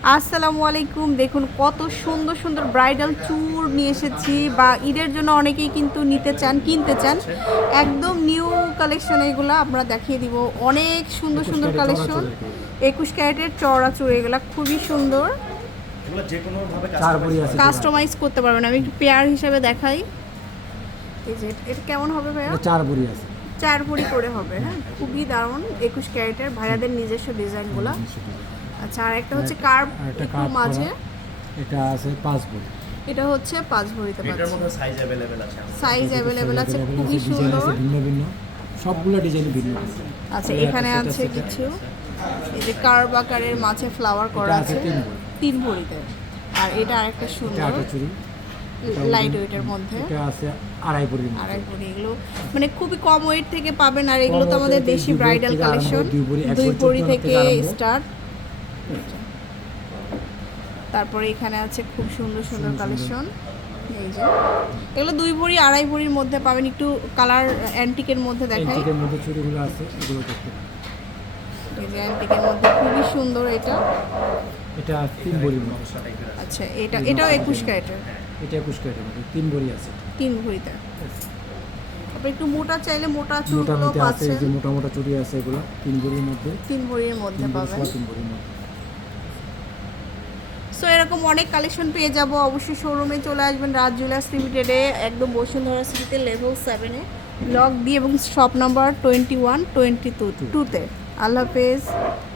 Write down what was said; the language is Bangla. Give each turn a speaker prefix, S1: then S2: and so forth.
S1: আসসালামু আলাইকুম। দেখুন কত সুন্দর সুন্দর ব্রাইডাল চুর নিয়ে এসেছি, বা ঈদের জন্য অনেকেই কিন্তু নিতে চান, কিনতে চান। একদম নিউ কালেকশন এগুলো আমরা দেখিয়ে দিব। অনেক সুন্দর সুন্দর কালেকশন। 21 ক্যারেটের চওড়া চুর, এগুলো খুবই সুন্দর, কাস্টমাইজ করতে পারবেন। আমি একটু পেয়ার হিসাবে দেখাই। এই যে এটা কেমন হবে ভাইয়া?
S2: 4 ভরি আছে,
S1: 4 ভরি করে হবে। হ্যাঁ, খুবই দারুণ। 21 ক্যারেটের ভাইয়াদের নিজস্ব ডিজাইনগুলো। আচ্ছা, আর একটা হচ্ছে কার্ভ একটু মাঝে,
S2: এটা আছে 5 ভরি।
S1: এটা হচ্ছে 5 ভরিতে পাচ্ছি।
S3: এটার মধ্যে সাইজ अवेलेबल আছে,
S1: সাইজ अवेलेबल আছে, খুবই সুন্দর।
S2: ভিন্ন ভিন্ন, সবগুলো ডিজাইন ভিন্ন।
S1: আচ্ছা, এখানে আছে কিছু, এই যে কার্ভ আকারের মাঝে ফ্লাওয়ার করা আছে 3 ভরিতে। আর এটা আরেকটা সুন্দর
S2: এটা চুড়ি,
S1: লাইট ওয়েটের মধ্যে,
S2: এটা আছে 2.5 ভরি।
S1: 2.5 ভরি। এগুলো মানে খুবই কম ওয়েট থেকে পাবেন। আর এগুলো তো আমাদের দেশি ব্রাইডাল কালেকশন, 2 ভরি থেকে স্টার্ট। তারপরে এখানে আছে খুব সুন্দর সুন্দর কালেকশন। এই যে এগুলো 2 ভরি 2.5 ভরির মধ্যে পাবেন। একটু কালার অ্যান্টিকের মধ্যে দেখাই।
S2: অ্যান্টিকের মধ্যে চুড়িগুলো আছে, এগুলো দেখতে পারেন।
S1: এই যে অ্যান্টিকের মধ্যে খুবই সুন্দর এটা।
S2: এটা 3 ভরির মধ্যে।
S1: আচ্ছা, এটাও 21 ক্যারেটের।
S2: এটা 21 ক্যারেটের মধ্যে 3 ভরি আছে,
S1: 3 ভরিতে। তারপর একটু মোটা চাইলে মোটা
S2: মোটা
S1: চুলগুলো
S2: মধ্যে আছে,
S1: পাচ্ছেন।
S2: এই যে মোটা মোটা চুড়ি আছে, এগুলো 3 ভরির মধ্যে।
S1: 3 ভরির মধ্যে পাবেন।
S2: 3 ভরির মধ্যে।
S1: সো এরকম অনেক কালেকশন পেয়ে যাব। অবশ্যই শোরুমে চলে আসবেন, রাজ জুয়েলার্স লিমিটেডে, একদম বসুন্ধরা সিটিতে, লেভেল 7-এ, ব্লক ডি এবং শপ নাম্বার 21-22-তে। আল্লাহ হাফেজ।